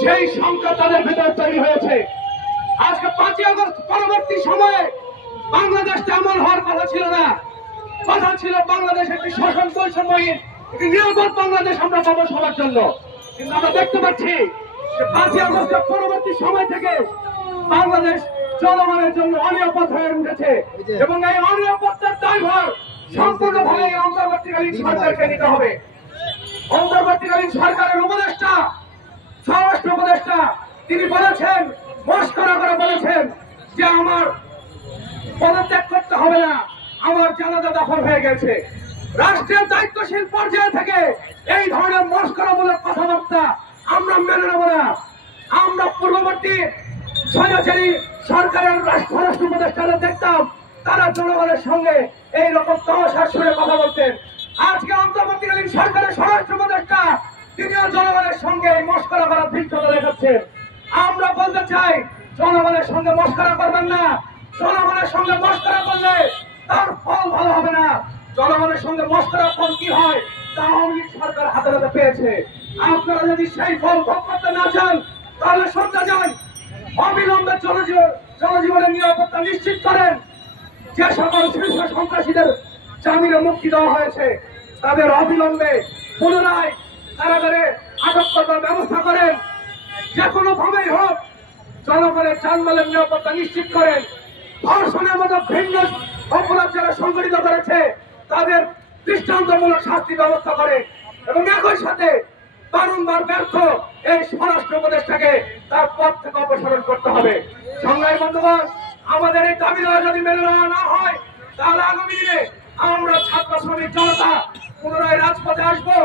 সেই সংখ্যা তাদের ভেতর তৈরি হয়েছে। আজকে 5ই আগস্ট পরবর্তী সময়ে বাংলাদেশ তেমন হওয়ার কথা ছিল না। কথা ছিল বাংলাদেশ একটি শাসন বৈষম্যহীন একটি নিরাপদ বাংলাদেশ আমরা পাবো সবার জন্য। কিন্তু আমরা দেখতে পাচ্ছি যে 5ই আগস্টের পরবর্তী সময় থেকে বাংলাদেশ জনগণের জন্য অনিরাপদ হয়ে উঠেছে এবং এই অনিরাপত্তার দায়ভার সম্পূর্ণভাবে অন্তর্বর্তীকালীন সরকারকে নিতে হবে। অন্তর্বর্তীকালীন সরকারের উপদেষ্টা, স্বরাষ্ট্র উপদেষ্টা, তিনি বলেছেন, মস্করা করে বলেছেন যে আমার পদত্যাগ করতে হবে না, আমার জানাজা দাফন হয়ে গেছে। রাষ্ট্রের দায়িত্বশীল পর্যায় থেকে এই ধরনের মস্করামূলক কথাবার্তা আমরা মেনে নেব না। আমরা পূর্ববর্তী স্বৈরাচারী সরকারের স্বরাষ্ট্র উপদেষ্টারা দেখতাম তারা জনগণের সঙ্গে এইরকম তামাশার সুরে কথা বলতেন। আজকে অন্তর্বর্তীকালীন সরকারের স্বরাষ্ট্র উপদেষ্টা তিনিও জনগণের সঙ্গে এই মস্করা করার ধৃষ্টতা দেখাচ্ছেন। আমরা বলতে চাই, জনগণের সঙ্গে মস্করা করবেন না। জনগণের সঙ্গে মস্করা করলে তার ফল ভালো হবে না। জনগণের সঙ্গে মস্করার ফল কি হয় তা আওয়ামী লীগ সরকার হাতে হাতে পেয়েছে। আপনারা যদি সেই ফল ভোগ করতে না চান তাহলে সরকার যান, অবিলম্বে জনজীবনের নিরাপত্তা নিশ্চিত করেন। যে সকল শীর্ষ সন্ত্রাসীদের জামিনে মুক্তি দেওয়া হয়েছে তাদের অবিলম্বে পুনরায় কারাগারে আটক করবার ব্যবস্থা করেন। যে কোনো ভাবেই হোক জনগণের জানমালের নিরাপত্তা নিশ্চিত করেন। ধর্ষণের মতো ভিন্ন অপরাধ যারা সংগঠিত করেছে তাদের দৃষ্টান্তমূলক শাস্তি ব্যবস্থা করে এবং একই সাথে বারংবার ব্যর্থ এই স্বরাষ্ট্র উপদেষ্টাকে তার পদ থেকে অপসারণ করতে হবে। সংগ্রামী বন্ধুগণ, আমাদের এই দাবি যদি মেনে নেওয়া না হয় তাহলে আগামী দিনে আমরা ছাত্র শ্রমিক জনতা পুনরায় রাজপথে আসবো।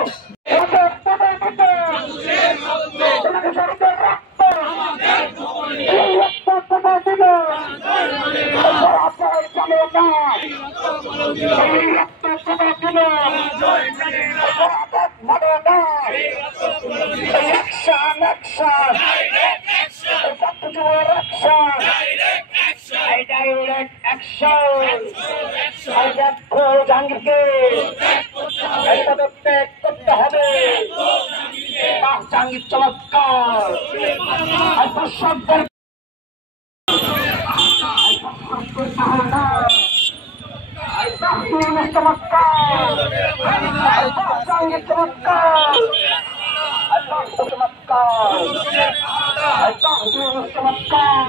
চমৎকার চমৎকার চমৎকার